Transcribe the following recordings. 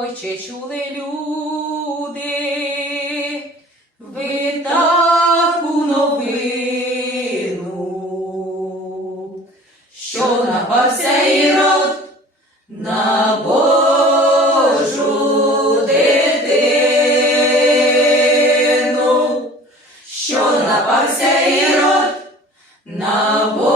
Ой, чи чули люди, ви таку новину, що напався ірод на Божу дитину, що напався ірод на Божу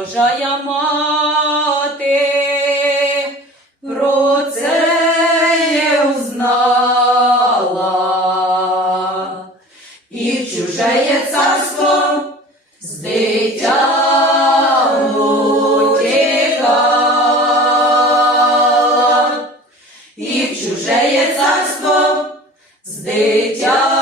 Божая мати про це не узнала, і в чужеє царство з дитям утікала, і в чужеє царство з дитям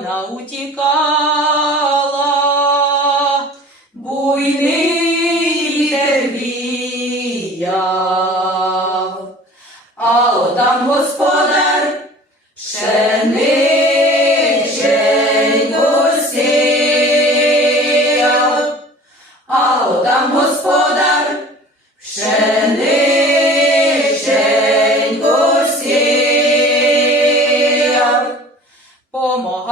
Вона утікала, буйний вітер а отам господар пшениченьку сіяв, а отам господар пшениченьку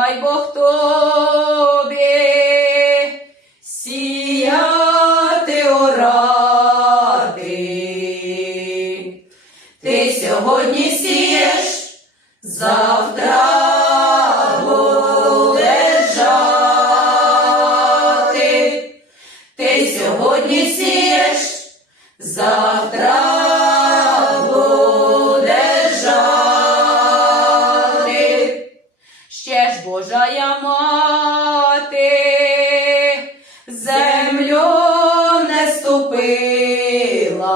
Помагай Бог тобі сіяти орати. Ти сьогодні сієш, завтра ступила,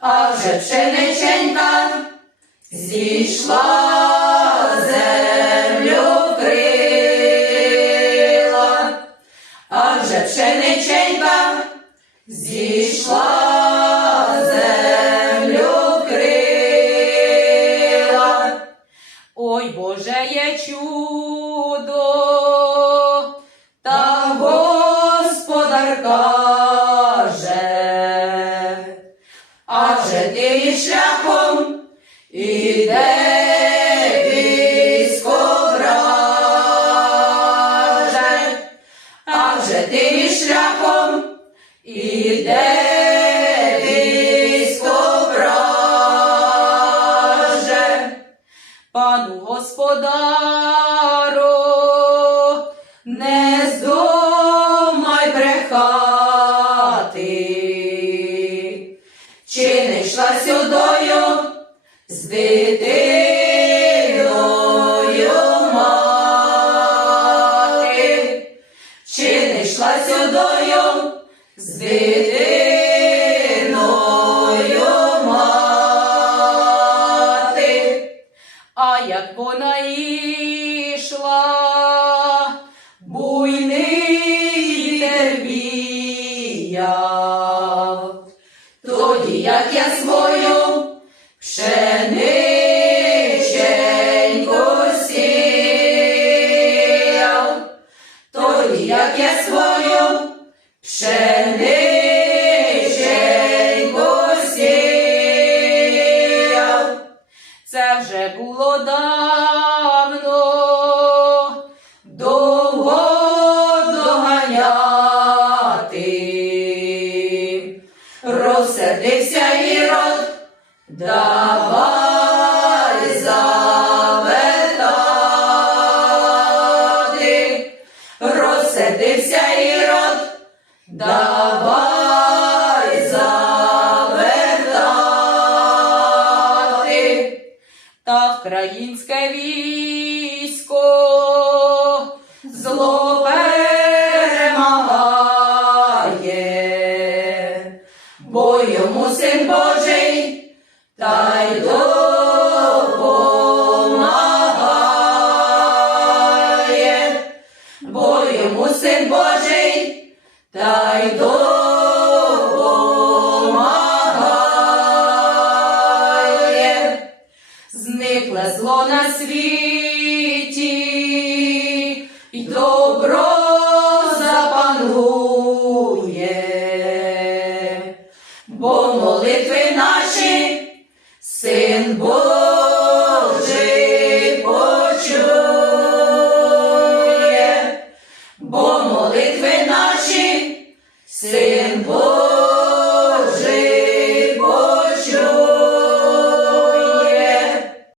а вже пшениченька зійшла землю крила, а вже пшениченька зійшла. Ой, Боже, є чудо, адже ти шляхом іде військо враже, адже ти шляхом іде з дитиною мати. Вона йшла, буйний тоді як я свою тоді як я свою пшениченьку було давно, довго доганяти. Розсердився ірод, давай завертати. Розсердився ірод, давай українське військо. Зло перемагає, бо йому син Божий світі, і добро запанує, бо молитви наші, син Божий бо молитви наші, син Божий.